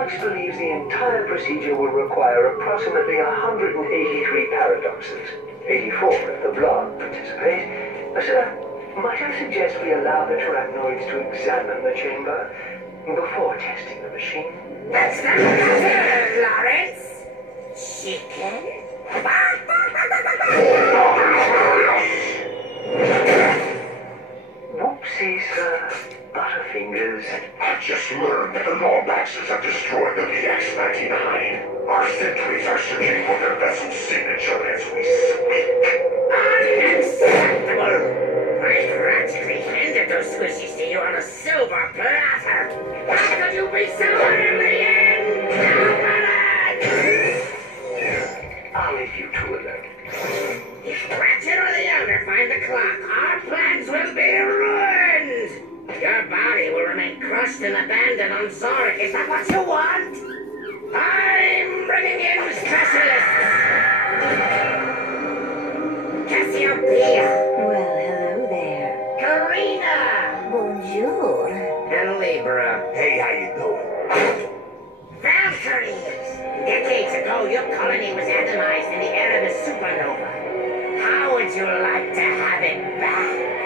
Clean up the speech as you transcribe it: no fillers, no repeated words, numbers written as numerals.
Alex believes the entire procedure will require approximately 183 paradoxes. 84 if the blood participate. Sir, might I suggest we allow the arachnoids to examine the chamber before testing the machine? That's not matter, Lawrence. Chicken? Whoopsie, sir. Butterfingers. I've just learned that the Lawbaxes have destroyed the VX-99. Our sentries are searching for their vessel's signature as we speak. Unacceptable! I'd practically handed those squishies to you on a silver platter. How could you be so utterly incompetent? I'll leave you two alone. If Ratchet or the Elder find the clock, our plans will be ruined! Your body will remain crushed and abandoned on Zorik. Is that what you want? I'm bringing in specialists! Cassiopeia! Well, hello there. Carina! Bonjour. And Libra. Hey, how you doing? Valkyries! Decades ago, your colony was atomized in the Erebus supernova. How would you like to have it back?